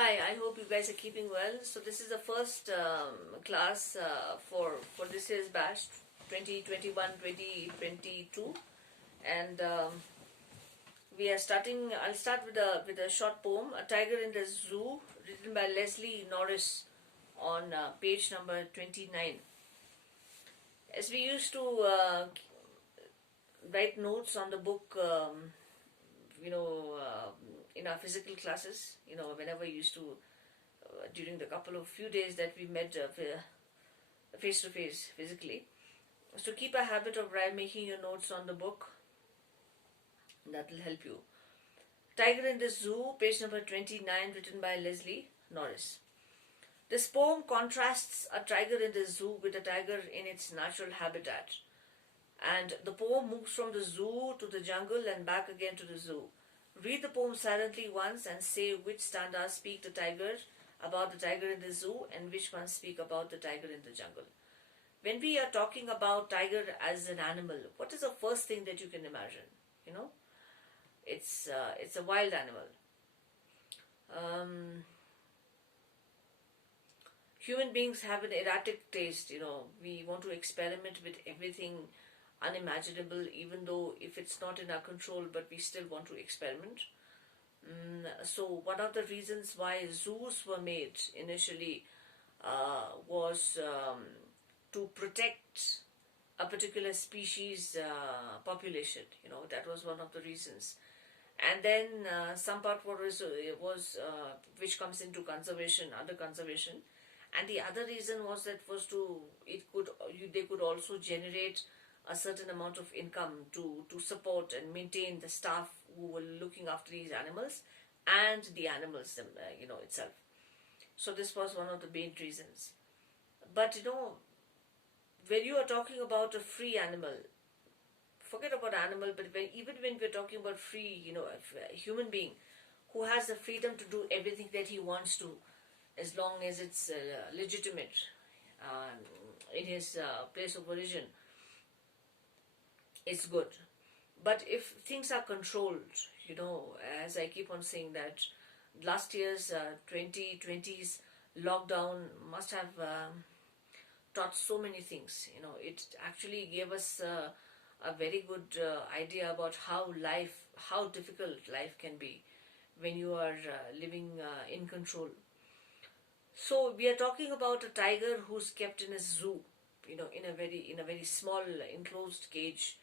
Hi, I hope you guys are keeping well. So this is the first class for this year's batch 2021-2022, and we are starting. I'll start with a short poem, "A Tiger in the Zoo," written by Leslie Norris on page number 29. As we used to write notes on the book, you know, in our physical classes, whenever we used to during the couple of few days that we met face to face physically. So keep a habit of making your notes on the book. That will help you. Tiger in the Zoo, page number 29, written by Leslie Norris. This poem contrasts a tiger in the zoo with a tiger in its natural habitat. And the poem moves from the zoo to the jungle and back again to the zoo. Read the poem silently once and say which stanzas speak about the tiger in the zoo and which ones speak about the tiger in the jungle. When we are talking about tiger as an animal, what is the first thing that you can imagine? It's a wild animal. Human beings have an erratic taste. We want to experiment with everything unimaginable, even though if it's not in our control, but we still want to experiment. So one of the reasons why zoos were made initially was to protect a particular species population. That was one of the reasons. And then some part was which comes into conservation, under conservation, and the other reason was they could also generate a certain amount of income to support and maintain the staff who were looking after these animals and the animals itself. So this was one of the main reasons. But when you are talking about a free animal, forget about animal, but even when we're talking about free, a human being who has the freedom to do everything that he wants to, as long as it's legitimate in his place of origin, it's good. But if things are controlled, as I keep on saying that last year's 2020's lockdown must have taught so many things. It actually gave us a very good idea about how difficult life can be when you are living in control. So we are talking about a tiger who's kept in a zoo, in a very small enclosed cage,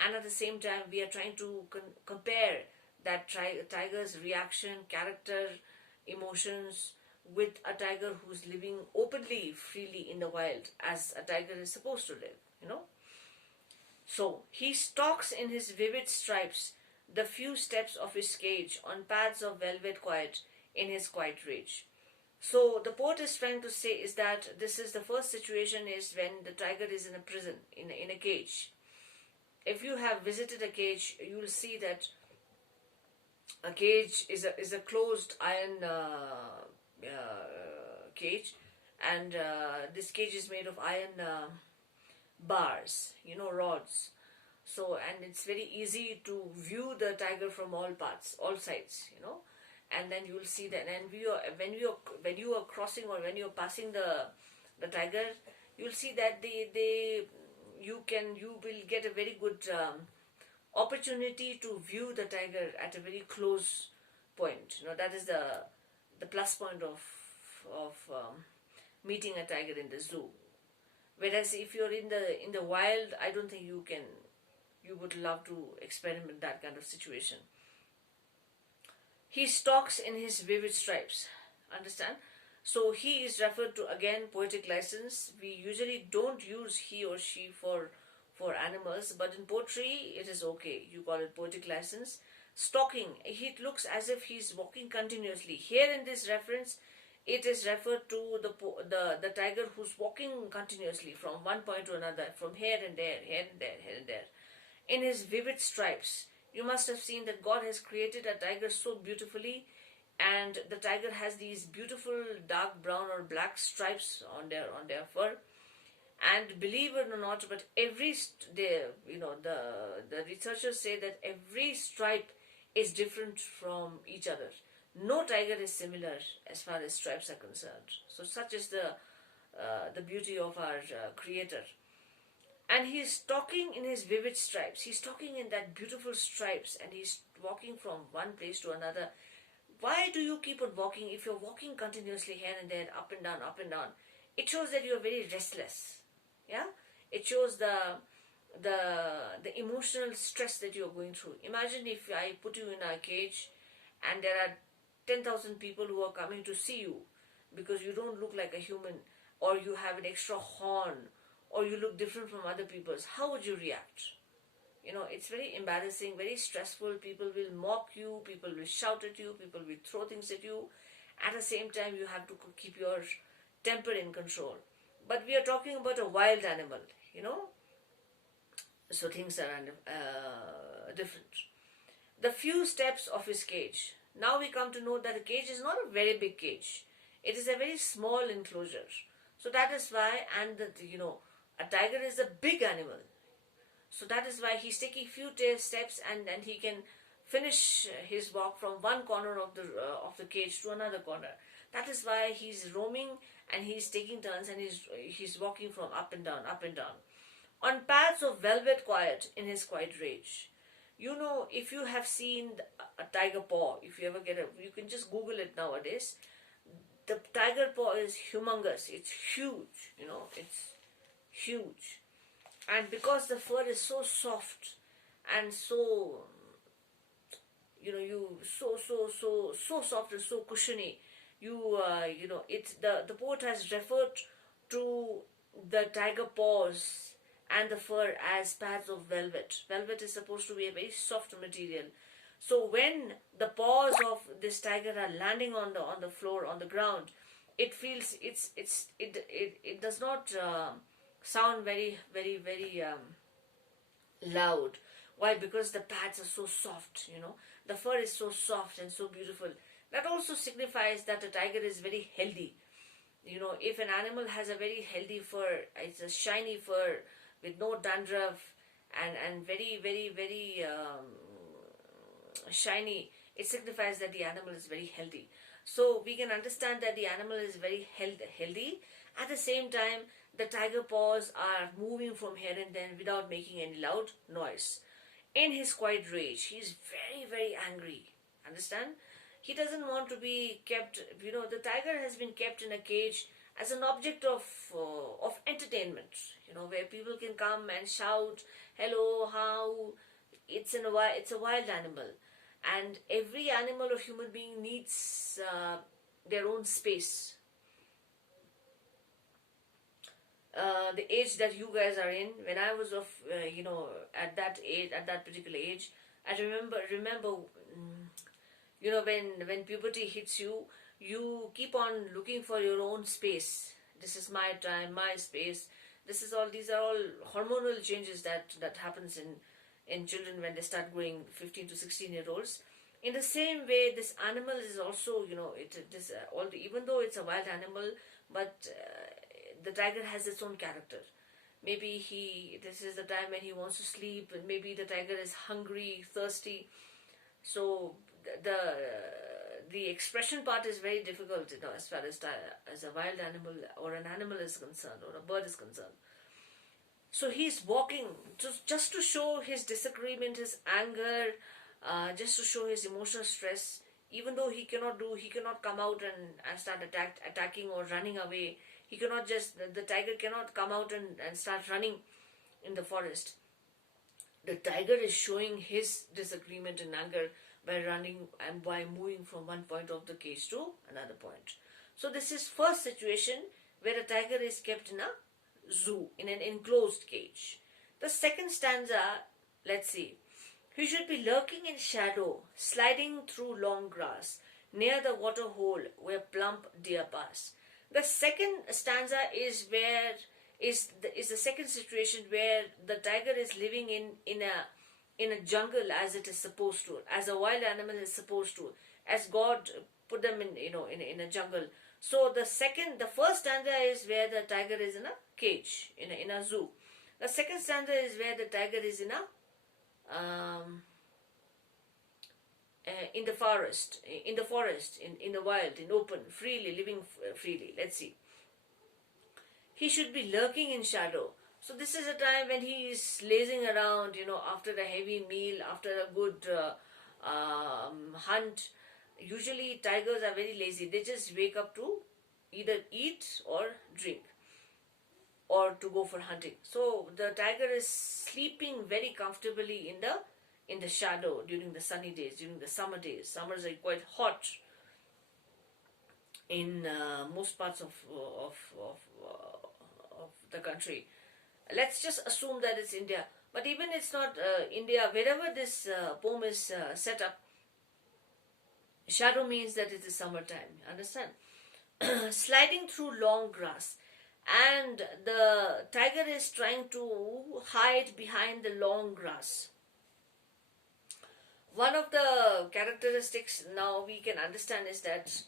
and at the same time we are trying to compare that tiger's reaction, character, emotions with a tiger who's living openly, freely in the wild, as a tiger is supposed to live. So he stalks in his vivid stripes the few steps of his cage on paths of velvet quiet in his quiet rage. So the poet is trying to say is that this is the first situation is when the tiger is in a prison, in a cage. If you have visited a cage, you will see that a cage is a closed iron cage, and this cage is made of iron bars, rods. So, and it's very easy to view the tiger from all parts, all sides, and then you will see that. And when you are crossing or when you are passing the tiger, you will see that you will get a very good opportunity to view the tiger at a very close point. That is the plus point of meeting a tiger in the zoo. Whereas if you're in the wild, I don't think you would love to experiment that kind of situation. He stalks in his vivid stripes. Understand? So he is referred to, again, poetic license. We usually don't use he or she for animals, but in poetry it is okay. You call it poetic license. Stalking. It looks as if he's walking continuously. Here in this reference, it is referred to the tiger who's walking continuously from one point to another, from here and there, here and there, here and there. In his vivid stripes, you must have seen that God has created a tiger so beautifully, and the tiger has these beautiful dark brown or black stripes on their fur. And believe it or not, but the researchers say that every stripe is different from each other. No tiger is similar as far as stripes are concerned. So such is the beauty of our Creator. And he's talking in his vivid stripes. He's talking in that beautiful stripes, and he's walking from one place to another. Why do you keep on walking? If you're walking continuously here and there, up and down, it shows that you're very restless. Yeah, it shows the emotional stress that you're going through. Imagine if I put you in a cage, and there are 10,000 people who are coming to see you because you don't look like a human, or you have an extra horn, or you look different from other people's. How would you react? It's very embarrassing, very stressful. People will mock you, people will shout at you, people will throw things at you. At the same time, you have to keep your temper in control. But we are talking about a wild animal, so things are different. The few steps of his cage. Now we come to know that the cage is not a very big cage. It is a very small enclosure. So that is why, a tiger is a big animal. So that is why he's taking few steps, and he can finish his walk from one corner of the cage to another corner. That is why he's roaming, and he's taking turns, and he's walking from up and down, on paths of velvet quiet in his quiet rage. If you have seen a tiger paw, if you ever you can just Google it nowadays. The tiger paw is humongous. It's huge. It's huge. And because the fur is so soft and so, so soft and so cushiony, the poet has referred to the tiger paws and the fur as pads of velvet. Velvet is supposed to be a very soft material. So when the paws of this tiger are landing on the floor, on the ground, it feels it does not sound very, very, very loud. Why? Because the pads are so soft. The fur is so soft and so beautiful. That also signifies that a tiger is very healthy. If an animal has a very healthy fur, it's a shiny fur with no dandruff and very, very, very shiny, it signifies that the animal is very healthy. So we can understand that the animal is very healthy. At the same time, the tiger paws are moving from here and then without making any loud noise. In his quiet rage, he is very, very angry. Understand? He doesn't want to be kept. The tiger has been kept in a cage as an object of entertainment. Where people can come and shout, "Hello, how?" It's a wild animal, and every animal or human being needs their own space. The age that you guys are in, when I was at that age, at that particular age, I remember, when puberty hits you, you keep on looking for your own space. This is my time, my space. These are all hormonal changes that happens in children when they start growing, 15 to 16-year-olds. In the same way, this animal is also, even though it's a wild animal, but the tiger has its own character. Maybe this is the time when he wants to sleep, and maybe the tiger is hungry, thirsty. So the expression part is very difficult, as far as a wild animal or an animal is concerned, or a bird is concerned. So he's walking just to show his disagreement, his anger, just to show his emotional stress. Even though he cannot come out and start attacking or running away. The tiger cannot come out and start running in the forest. The tiger is showing his disagreement and anger by running and by moving from one point of the cage to another point. So this is first situation where a tiger is kept in a zoo, in an enclosed cage. The second stanza, let's see. He should be lurking in shadow, sliding through long grass, near the water hole where plump deer pass. The second stanza is the second situation where the tiger is living in a jungle as it is supposed to, as a wild animal is supposed to, as God put them in a jungle. So the first stanza is where the tiger is in a cage, in a zoo. The second stanza is where the tiger is in in the forest, in the wild, in open, freely, living freely. Let's see. He should be lurking in shadow. So this is a time when he is lazing around, after a heavy meal, after a good hunt. Usually tigers are very lazy. They just wake up to either eat or drink or to go for hunting. So the tiger is sleeping very comfortably in the shadow during the sunny days, during the summer days. Summers are quite hot in most parts of the country. Let's just assume that it's India. But even it's not India, wherever this poem is set up, shadow means that it is summertime. Understand? Sliding through long grass. And the tiger is trying to hide behind the long grass. One of the characteristics now we can understand is that